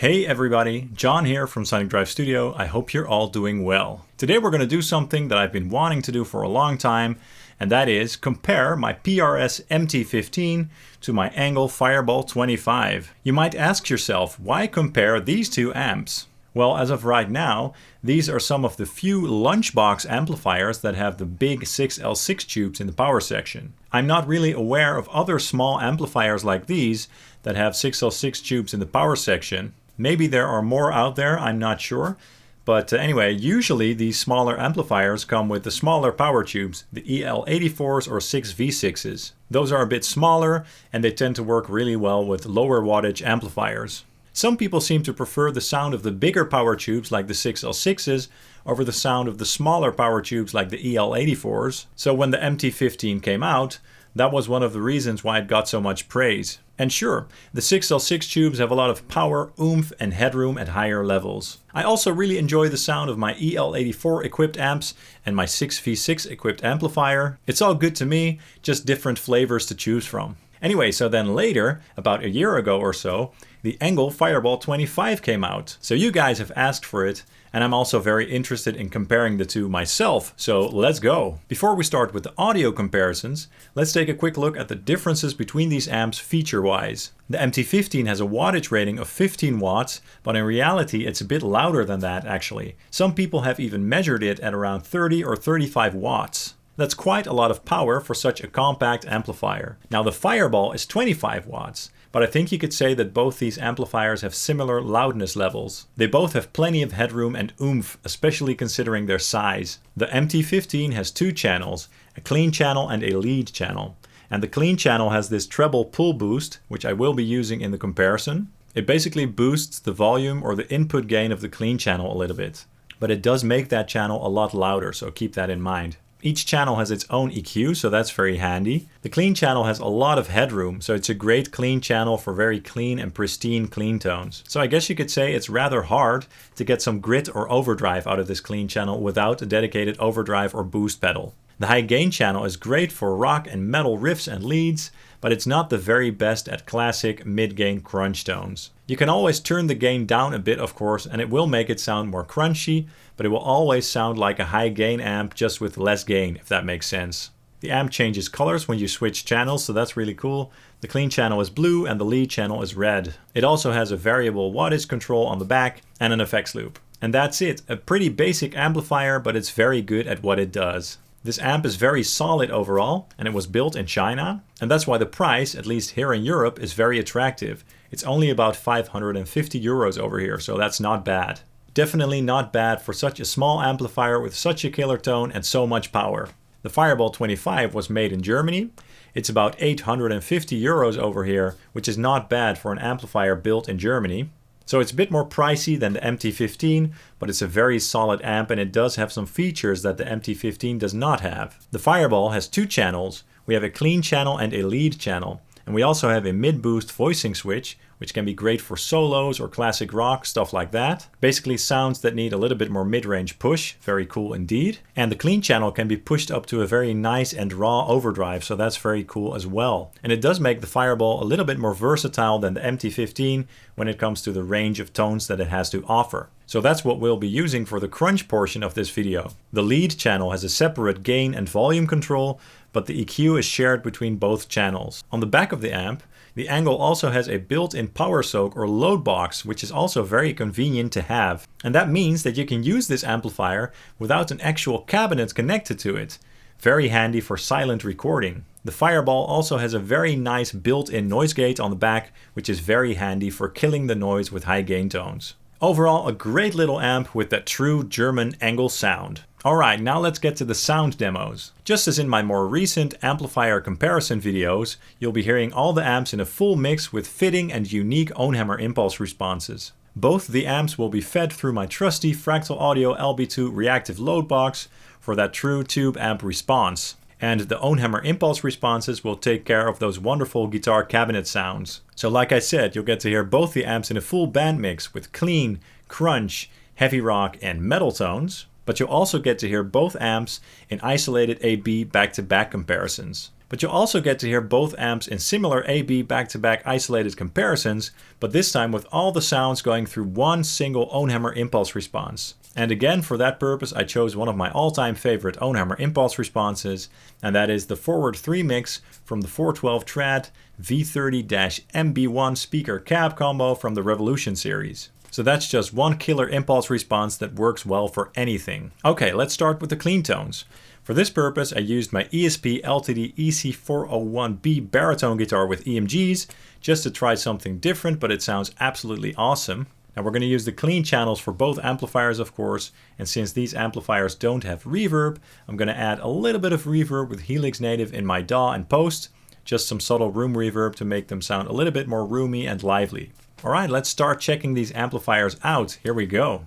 Hey everybody, John here from Sonic Drive Studio. I hope you're all doing well. Today we're going to do something that I've been wanting to do for a long time, and that is compare my PRS MT15 to my ENGL Fireball 25. You might ask yourself, why compare these two amps? Well, as of right now, these are some of the few lunchbox amplifiers that have the big 6L6 tubes in the power section. I'm not really aware of other small amplifiers like these that have 6L6 tubes in the power section. Maybe there are more out there, I'm not sure. But anyway, usually these smaller amplifiers come with the smaller power tubes, the EL84s or 6V6s. Those are a bit smaller and they tend to work really well with lower wattage amplifiers. Some people seem to prefer the sound of the bigger power tubes like the 6L6s over the sound of the smaller power tubes like the EL84s. So when the MT15 came out, that was one of the reasons why it got so much praise. And sure, the 6L6 tubes have a lot of power, oomph and headroom at higher levels. I also really enjoy the sound of my EL84 equipped amps and my 6V6 equipped amplifier. It's all good to me, just different flavors to choose from. Anyway, so then later, about a year ago or so, the ENGL Fireball 25 came out. So you guys have asked for it, and I'm also very interested in comparing the two myself, so let's go. Before we start with the audio comparisons, let's take a quick look at the differences between these amps feature-wise. The MT15 has a wattage rating of 15 watts, but in reality it's a bit louder than that actually. Some people have even measured it at around 30 or 35 watts. That's quite a lot of power for such a compact amplifier. Now the Fireball is 25 watts, but I think you could say that both these amplifiers have similar loudness levels. They both have plenty of headroom and oomph, especially considering their size. The MT15 has two channels, a clean channel and a lead channel. And the clean channel has this treble pull boost, which I will be using in the comparison. It basically boosts the volume or the input gain of the clean channel a little bit. But it does make that channel a lot louder, so keep that in mind. Each channel has its own EQ, so that's very handy. The clean channel has a lot of headroom, so it's a great clean channel for very clean and pristine clean tones. So I guess you could say it's rather hard to get some grit or overdrive out of this clean channel without a dedicated overdrive or boost pedal. The high gain channel is great for rock and metal riffs and leads, but it's not the very best at classic mid-gain crunch tones. You can always turn the gain down a bit, of course, and it will make it sound more crunchy, but it will always sound like a high gain amp just with less gain, if that makes sense. The amp changes colors when you switch channels, so that's really cool. The clean channel is blue and the lead channel is red. It also has a variable wattage control on the back and an effects loop. And that's it. A pretty basic amplifier, but it's very good at what it does. This amp is very solid overall, and it was built in China, and that's why the price, at least here in Europe, is very attractive. It's only about 550 euros over here, so that's not bad. Definitely not bad for such a small amplifier with such a killer tone and so much power. The Fireball 25 was made in Germany. It's about 850 euros over here, which is not bad for an amplifier built in Germany. So it's a bit more pricey than the MT15, but it's a very solid amp and it does have some features that the MT15 does not have. The Fireball has two channels. We have a clean channel and a lead channel. And we also have a mid-boost voicing switch, which can be great for solos or classic rock, stuff like that. Basically sounds that need a little bit more mid-range push, very cool indeed. And the clean channel can be pushed up to a very nice and raw overdrive, so that's very cool as well. And it does make the Fireball a little bit more versatile than the MT15 when it comes to the range of tones that it has to offer. So that's what we'll be using for the crunch portion of this video. The lead channel has a separate gain and volume control, but the EQ is shared between both channels. On the back of the amp, the ENGL also has a built-in power soak or load box, which is also very convenient to have. And that means that you can use this amplifier without an actual cabinet connected to it. Very handy for silent recording. The Fireball also has a very nice built-in noise gate on the back, which is very handy for killing the noise with high gain tones. Overall, a great little amp with that true German ENGL sound. Alright, now let's get to the sound demos. Just as in my more recent amplifier comparison videos, you'll be hearing all the amps in a full mix with fitting and unique Ownhammer impulse responses. Both the amps will be fed through my trusty Fractal Audio LB2 reactive load box for that true tube amp response. And the Ownhammer impulse responses will take care of those wonderful guitar cabinet sounds. So like I said, you'll get to hear both the amps in a full band mix with clean, crunch, heavy rock and metal tones. But you'll also get to hear both amps in isolated A/B back-to-back comparisons. But you'll also get to hear both amps in similar A-B back-to-back isolated comparisons, but this time with all the sounds going through one single Ownhammer impulse response. And again, for that purpose, I chose one of my all-time favorite Ownhammer impulse responses, and that is the Forward 3 mix from the 412 Trad V30-MB1 speaker cab combo from the Revolution series. So that's just one killer impulse response that works well for anything. Okay, let's start with the clean tones. For this purpose, I used my ESP LTD EC401B baritone guitar with EMGs just to try something different, but it sounds absolutely awesome. Now we're going to use the clean channels for both amplifiers, of course, and since these amplifiers don't have reverb, I'm going to add a little bit of reverb with Helix Native in my DAW and post, just some subtle room reverb to make them sound a little bit more roomy and lively. Alright, let's start checking these amplifiers out. Here we go.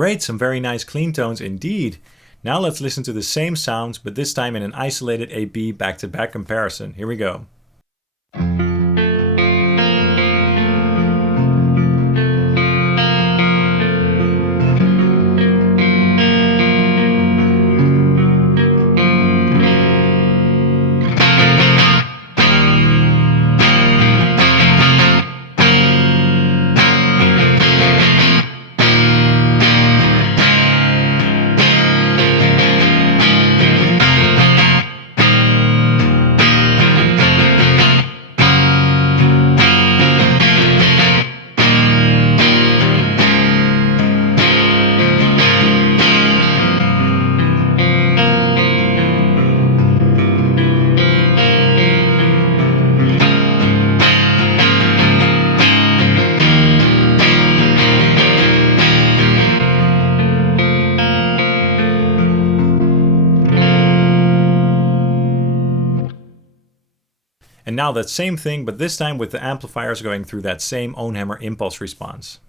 Great, some very nice clean tones indeed. Now let's listen to the same sounds, but this time in an isolated A-B back-to-back comparison. Here we go. And now that same thing, but this time with the amplifiers going through that same Ownhammer impulse response.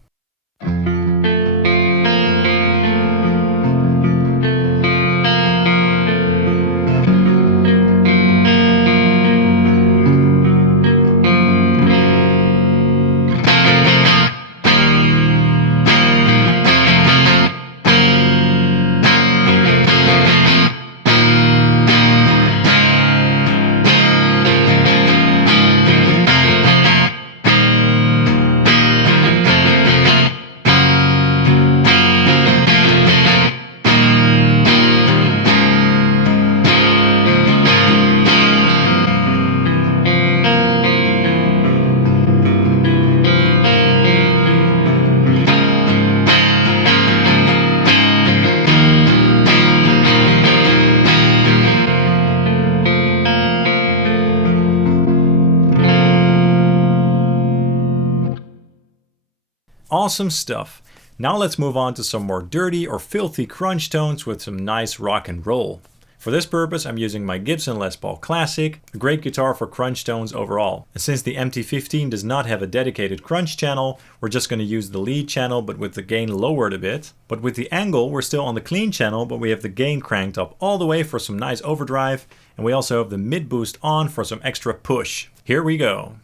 Awesome stuff. Now let's move on to some more dirty or filthy crunch tones with some nice rock and roll. For this purpose, I'm using my Gibson Les Paul Classic, a great guitar for crunch tones overall. And since the MT15 does not have a dedicated crunch channel, we're just going to use the lead channel but with the gain lowered a bit. But with the ENGL, we're still on the clean channel, but we have the gain cranked up all the way for some nice overdrive. And we also have the mid boost on for some extra push. Here we go.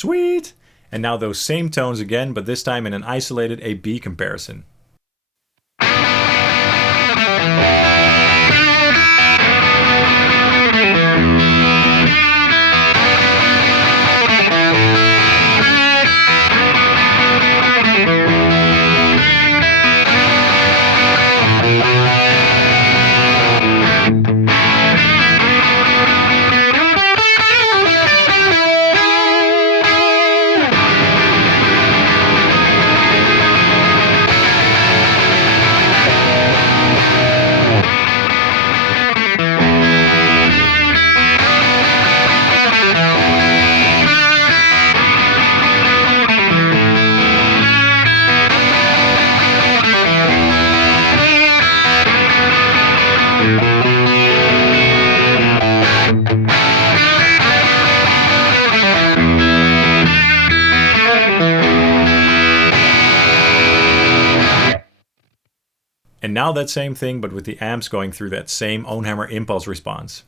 Sweet! And now those same tones again, but this time in an isolated A-B comparison. And now that same thing, but with the amps going through that same own hammer impulse response.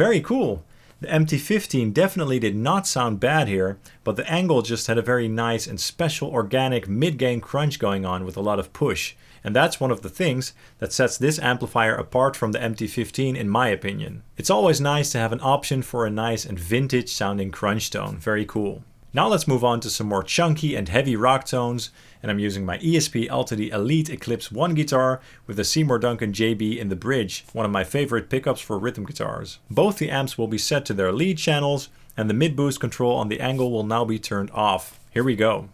Very cool. The MT15 definitely did not sound bad here, but the ENGL just had a very nice and special organic mid-gain crunch going on with a lot of push. And that's one of the things that sets this amplifier apart from the MT15 in my opinion. It's always nice to have an option for a nice and vintage sounding crunch tone. Very cool. Now let's move on to some more chunky and heavy rock tones, and I'm using my ESP Altity Elite Eclipse 1 guitar with a Seymour Duncan JB in the bridge, one of my favorite pickups for rhythm guitars. Both the amps will be set to their lead channels, and the mid-boost control on the angle will now be turned off. Here we go.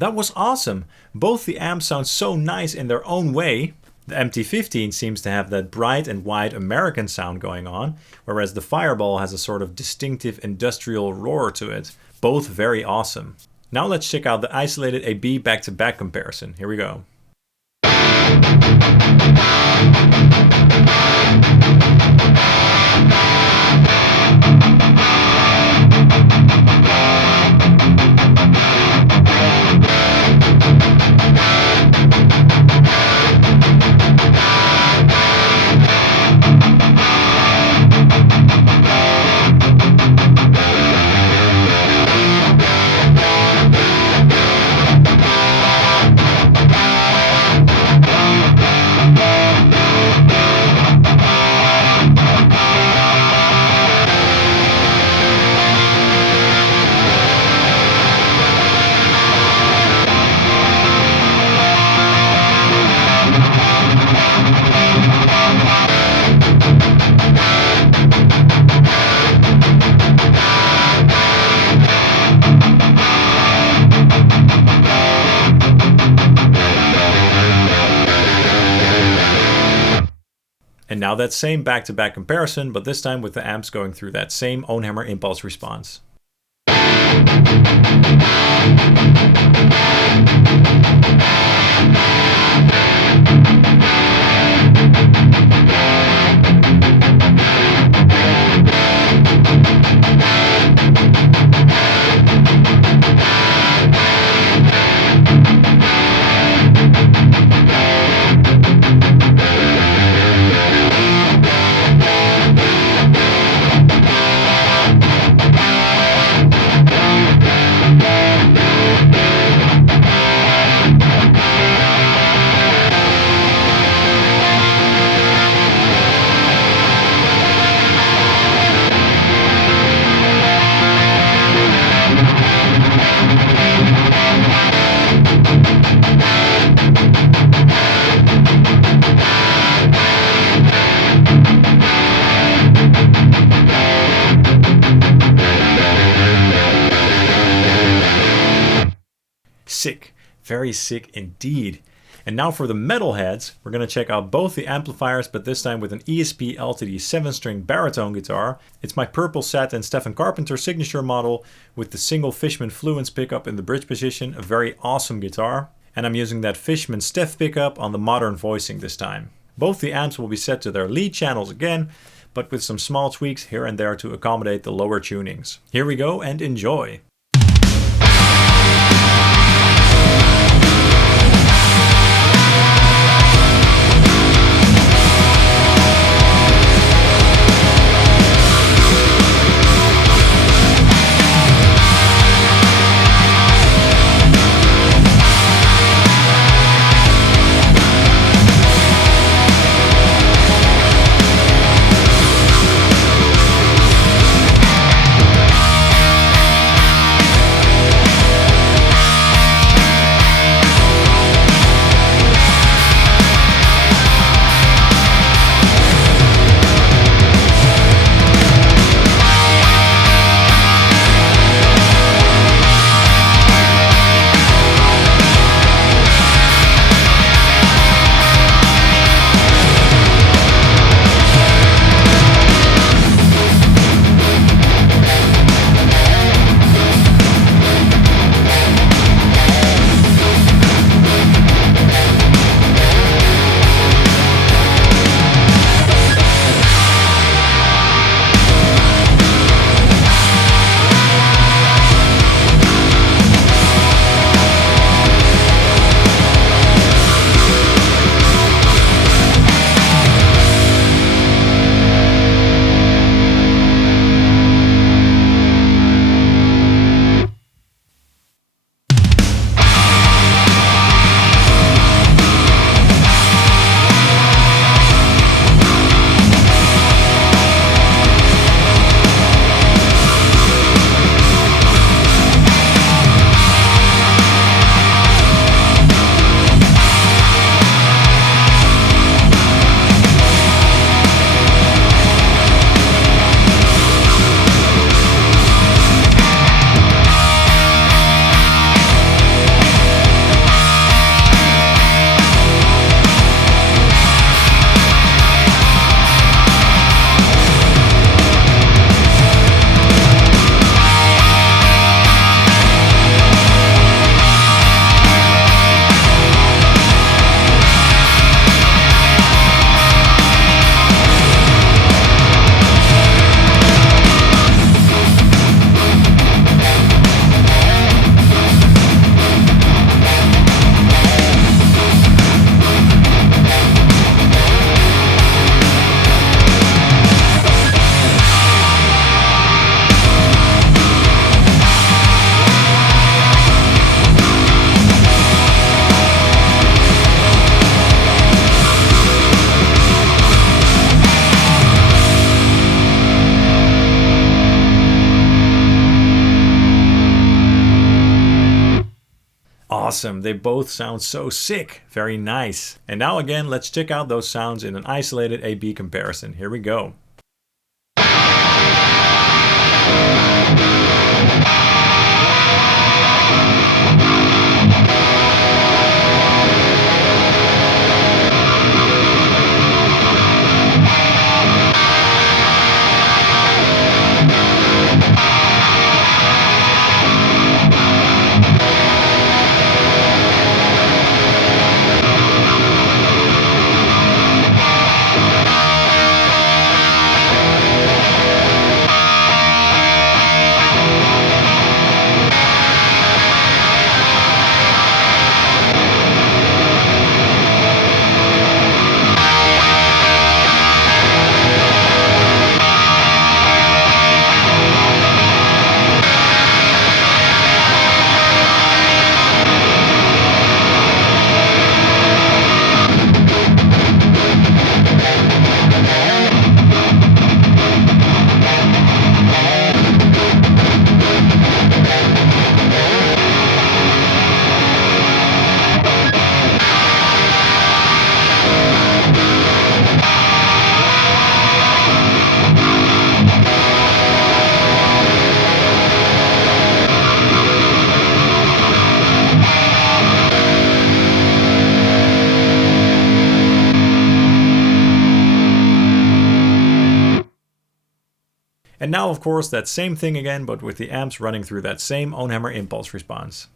That was awesome! Both the amps sound so nice in their own way. The MT15 seems to have that bright and wide American sound going on, whereas the Fireball has a sort of distinctive industrial roar to it. Both very awesome. Now let's check out the isolated AB back-to-back comparison. Here we go. And now that same back-to-back comparison, but this time with the amps going through that same Ownhammer impulse response. sick. Very sick indeed. And now for the metal heads, we're going to check out both the amplifiers, but this time with an ESP LTD 7-string baritone guitar. It's my purple satin Stephen Carpenter signature model with the single Fishman Fluence pickup in the bridge position, a very awesome guitar. And I'm using that Fishman Steph pickup on the modern voicing this time. Both the amps will be set to their lead channels again, but with some small tweaks here and there to accommodate the lower tunings. Here we go and enjoy. Awesome, they both sound so sick. Very nice. And now again, let's check out those sounds in an isolated A-B comparison. Here we go. And now of course that same thing again, but with the amps running through that same own hammer impulse response.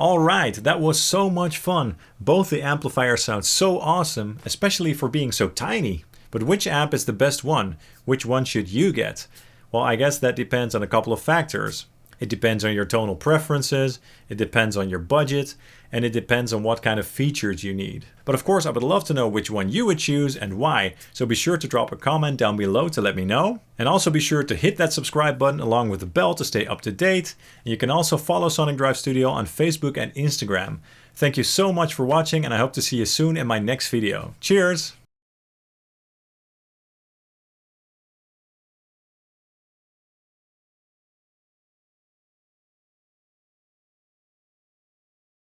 Alright, that was so much fun. Both the amplifiers sound so awesome, especially for being so tiny. But which amp is the best one? Which one should you get? Well, I guess that depends on a couple of factors. It depends on your tonal preferences, it depends on your budget, and it depends on what kind of features you need. But of course, I would love to know which one you would choose and why, so be sure to drop a comment down below to let me know. And also be sure to hit that subscribe button along with the bell to stay up to date. And you can also follow Sonic Drive Studio on Facebook and Instagram. Thank you so much for watching, and I hope to see you soon in my next video. Cheers!